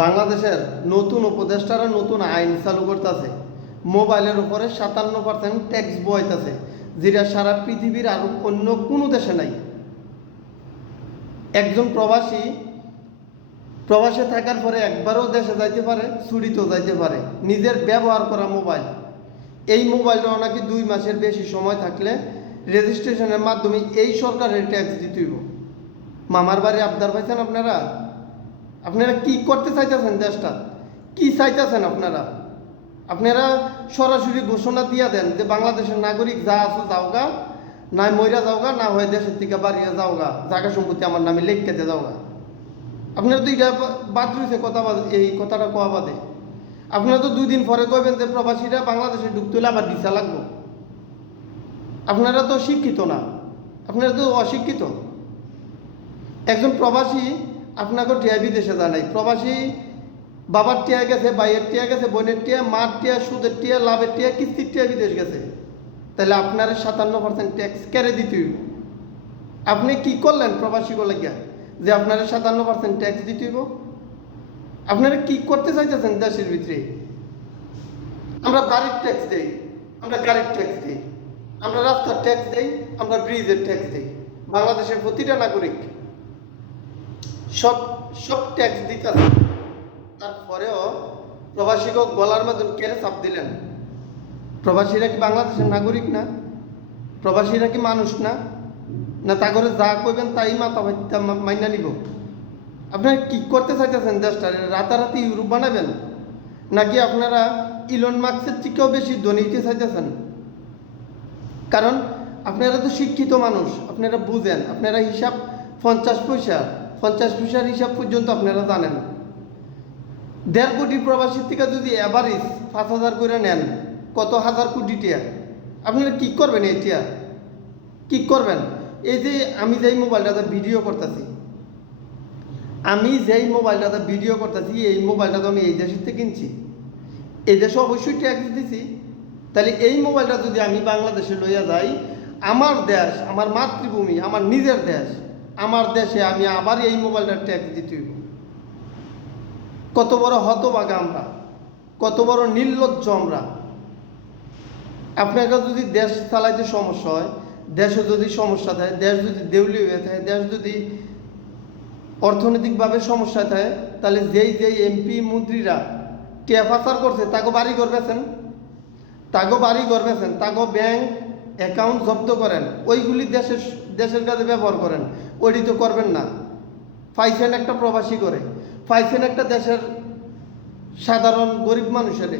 বাংলাদেশের নতুন উপদেষ্টারা নতুন আইন চালু করতেছে। মোবাইলের উপরে 57% ট্যাক্স বইতেছে, যেটা সারা পৃথিবীর আর অন্য কোনো দেশে নাই। একজন প্রবাসে থাকার পরে একবারও দেশে যাইতে পারে, ছুটিতেও যাইতে পারে। নিজের ব্যবহার করা মোবাইল, এই মোবাইলটা নাকি 2 মাসের বেশি সময় থাকলে রেজিস্ট্রেশনের মাধ্যমে এই সরকারের ট্যাক্স দিতে হইব। মামার বাড়ি আবদার পাইছেন আপনারা? আপনারা কি করতে চাইতেছেন? দেশটা কি চাইতেছেন আপনারা? আপনারা সরাসরি ঘোষণা দিয়া দেন যে বাংলাদেশের নাগরিক যা আছে যাওগা, না মইরা যাওগা, না হয় দেশের থেকে বাড়িয়ে যাওগা, জায়গা সম্পত্তি আমার নামে লিখতে যাওগা। আপনারা তো এটা বাদ রয়েছে কথা, এই কথাটা কোয়া বাদে আপনারা তো 2 দিন পরে কইবেন যে প্রবাসীরা বাংলাদেশে ঢুকতে হলে আবার ভিসা লাগবো। আপনারা তো শিক্ষিত না, আপনারা তো অশিক্ষিত। একজন প্রবাসী আপনাকে টিয়া বিদেশে জানাই, প্রবাসী বাবার টিয়া গেছে, ভাইয়ের টিয়া গেছে, বোনের টিয়া, মার টিয়া, সুদের টিয়া, লাভের টিয়া, কিস্তির টিয়া বিদেশ গেছে। তাহলে আপনার 57% ট্যাক্স কেড়ে দিতে হইব। আপনি কি করলেন প্রবাসী বলে গিয়া যে আপনার 57% ট্যাক্স দিতে হইব? আপনারা কি করতে চাইতেছেন দেশের ভিতরে? আমরা বাড়ির ট্যাক্স দেই, আমরা গাড়ির ট্যাক্স দিই, আমরা রাস্তার ট্যাক্স দেই, আমরা ব্রিজের ট্যাক্স দিই। বাংলাদেশের প্রতিটা নাগরিক সব সব ট্যাক্স দিতে আছে। তারপরেও প্রবাসীকে গলার মতন কেড়ে চাপ দিলেন। প্রবাসীরা কি বাংলাদেশের নাগরিক না? প্রবাসীরা কি মানুষ না? না তা করে যা কইবেন তাই মাথা মাইনা নিব? আপনারা কি করতে চাইতেছেন? দেশটা রাতারাতি ইউরোপ বানাবেন, নাকি আপনারা ইলন মাস্কের থেকেও বেশি ধনী হতে চাইতেছেন? কারণ আপনারা তো শিক্ষিত মানুষ, আপনারা বুঝেন। আপনারা হিসাব 50 পয়সার হিসাব পর্যন্ত আপনারা জানেন। 1.5 কোটি প্রবাসীর থেকে যদি এভারেজ 5,000 করে নেন, কত হাজার কোটি টিয়া? আপনারা কি করবেন? এই টিয়া কি করবেন? এই যে আমি যেই মোবাইলটাতে ভিডিও করতেছি, এই মোবাইলটা তো আমি এই দেশের থেকে কিনছি, এই দেশে অবশ্যই ট্যাক্স দিছি। তাহলে এই মোবাইলটা যদি আমি বাংলাদেশে লইয়া যাই, আমার দেশ, আমার মাতৃভূমি, আমার নিজের দেশ, আমার দেশে আমি আবার এই মোবাইলটার ট্যাক্স দিতে হইব। কত বড় হতভাগা আমরা, কত বড় নির্লজ্জ আমরা! আপনাকে যদি দেশ চালাইতে সমস্যা হয়, দেশে যদি সমস্যা থাকে, দেশ যদি দেউলিয়া হয়ে থাকে, দেশ যদি অর্থনৈতিকভাবে সমস্যা থাকে, তাহলে যেই এমপি মন্ত্রীরা টিয়া পাচার করছে তাকে বাড়ি করবেছেন, তাকে ব্যাংক অ্যাকাউন্ট জব্দ করেন, ওইগুলি দেশের কাজে ব্যবহার করেন। ওইটি তো করবেন না। পাইছেন একটা প্রবাসী করে, পাইছেন একটা দেশের সাধারণ গরিব মানুষের